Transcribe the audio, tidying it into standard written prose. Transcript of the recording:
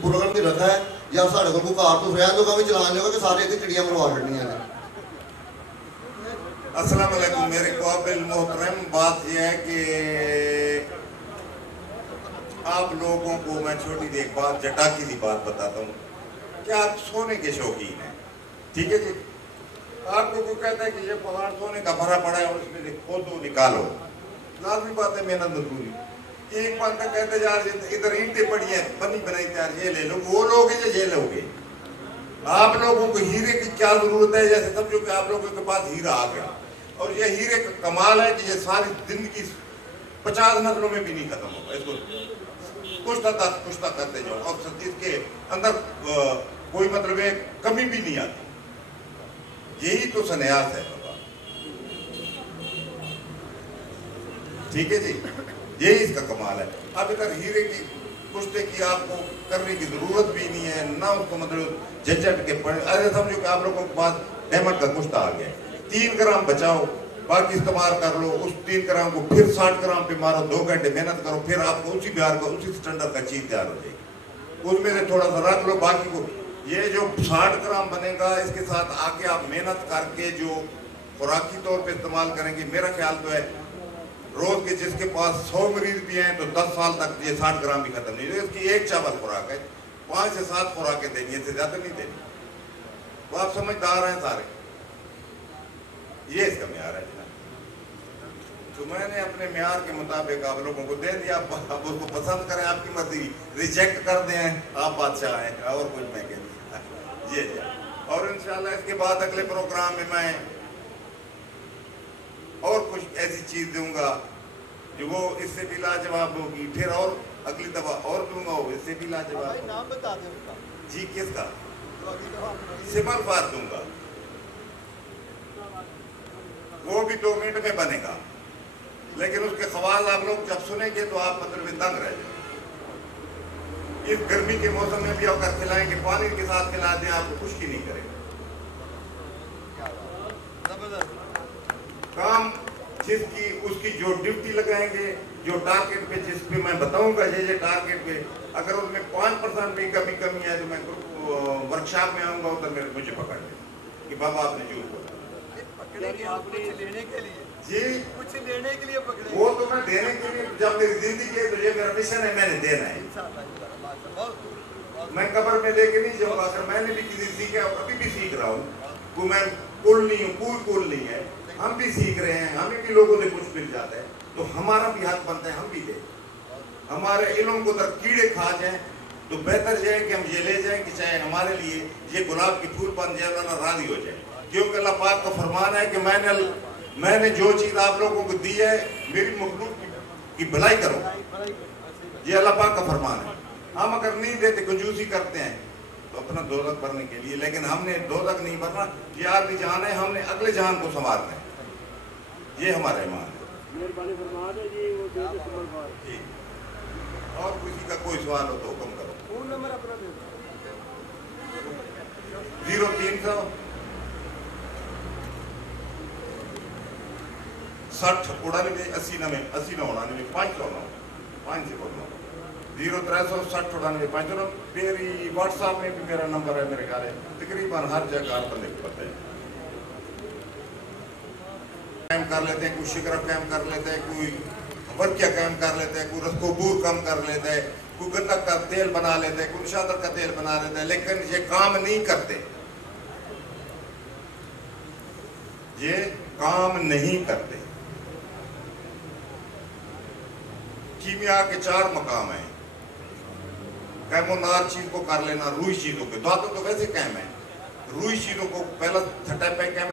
Programme भी रखा है या साढ़े को कारतूस रहन दो भी चलान होगा कि सारे इतनी चिड़िया मरवा छड़निया ने। अस्सलाम वालेकुम। मेरे काबिल मोहतरम बात यह है कि आप लोगों को मैं छोटी सी एक बात चटाकी सी बात बताता हूँ कि आप सोने के शौकीन हैं, ठीक है जी। आपको कोई कहता है कि ये पहाड़ सोने का भरा पड़ा है और उसमें से खोदो निकालो, लाजमी बात है मेहनत मजदूरी। एक बंदा कहते यार इधर ईंटें पड़ी हैं बनी बनाई तैयार ये ले लो, वो लोगे ये लोगे। आप लोगों को हीरे की क्या जरूरत है? जैसे समझो कि आप लोगों के पास हीरा आ गया और ये हीरे का कमाल है कि ये सारी जिंदगी 50 नस्लों में भी नहीं खत्म होगा। इसको कुछ करते जाओ और इसके अंदर कोई मतलब एक कमी भी नहीं आती। यही तो सन्यास है बाबा, ठीक है जी, यही इसका कमाल है। अब इधर हीरे की कुश्ते की आपको करने की जरूरत भी नहीं है ना, उसको मतलब झंझट के पड़े। अरे समझो कि आप लोगों के पास डायमंड का कुश्ता आ गया, 3 ग्राम बचाओ बाकी इस्तेमाल कर लो, उस 3 ग्राम को फिर 60 ग्राम पे मारो, 2 घंटे मेहनत करो, फिर आपको उसी बिहार का उसी स्टैंडर्ड का चीज तैयार हो जाएगी। उसमें से थोड़ा सा रख लो, बाकी को ये जो 60 ग्राम बनेगा इसके साथ आके आप मेहनत करके जो खुराकी तौर पे इस्तेमाल करेंगे, मेरा ख्याल तो है रोज के जिसके पास 100 मरीज भी हैं तो 10 साल तक ये 60 ग्राम भी खत्म नहीं होगी। इसकी एक चावल खुराक है, 5 से 7 खुराकें देनी, इससे ज्यादा नहीं देनी। तो आप समझदार हैं सारे, ये इसका म्यार है। तो मैंने अपने म्यार के मुताबिक आप लोगों को दे दिया, आप उसको पसंद करें आपकी मर्जी, रिजेक्ट कर दें आप बादशाह हैं, और कुछ मैं कह ये। और इंशाल्लाह इसके बाद अगले प्रोग्राम में मैं और कुछ ऐसी चीज दूंगा जो वो इससे भी लाजवाब होगी, फिर और अगली दफा और दूंगा वो इससे भी लाजवाब। नाम बता दे उसका जी, किसका? सिमल फार दूंगा, वो भी 2 मिनट में बनेगा, लेकिन उसके सवाल आप लोग जब सुनेंगे तो आप मतलब दंग रह जाएंगे। इस गर्मी के मौसम में भी अगर खिलाएंगे, पानी के साथ खिला दें आपको खुश्की नहीं करेगा। काम जिसकी उसकी जो ड्यूटी लगाएंगे, जो टारगेट पे जिस पे मैं बताऊंगा ये टारगेट पे, अगर उसमें 5% भी कभी कमी है तो मैं वर्कशॉप में आऊंगा, उधर मेरे मुझे पकड़ ले कि बाबा आपने जो बोला कुछ लेने के लिए जी, कुछ लेने के लिए पकड़े, वो तो मैं देने के लिए, जब मेरी जिंदगी है तो ये मेरा मिशन है, मैंने देना है। मैं कब्र में लेके नहीं जाऊंगा। अगर मैंने भी किसी सीखा, अभी भी सीख रहा हूँ, वो मैं कुल नहीं हूँ, पूरी कुल नहीं है, हम भी सीख रहे हैं, हमें भी लोगों से कुछ मिल जाता है तो हमारा भी हक बनता है हम भी दें। हमारे इल्म को अगर कीड़े खा जाए तो बेहतर है कि हम ये ले जाएं कि चाहे हमारे लिए ये गुलाब की फूल बन जाए, अल्लाह राजी हो जाए। क्योंकि अल्लाह पाक का फरमान है कि मैंने जो चीज़ आप लोगों को दी है मेरी मखलूक की भलाई करो, ये अल्लाह पाक का फरमान है। हम अगर नहीं देते, कंजूसी करते हैं तो अपना दोज़ख भरने के लिए, लेकिन हमने दोज़ख नहीं भरना, ये आदमी जहान है, हमने अगले जहान को संवारना है, ये हमारा ईमान है। और किसी का कोई सवाल हो तो हुक्म करो। फोन नंबर अपना दे दो। 0300 60 99 80 99 80 99 509 509 0300 60 99 509। मेरी व्हाट्सएप में भी मेरा नंबर है, मेरे ख्याल है तकरीबन हर जगह हर बंदे को पता है। कैम कर लेते हैं, कोई शिकरा कैम कर लेते हैं, कोई वर्किया कैम कर लेते हैं, कोई रसकोबूर कम कर लेते हैं, कोई गन्नत का तेल बना लेते हैं, कोई निशादर का तेल बना लेते हैं, लेकिन ये काम नहीं करते, ये काम नहीं करते। कीमिया के 4 मकाम हैं। कैमोनार चीज को कर लेना, रूई चीजों के, दांतों तो वैसे कैम है, रूई चीजों को पहला छठा पे कैम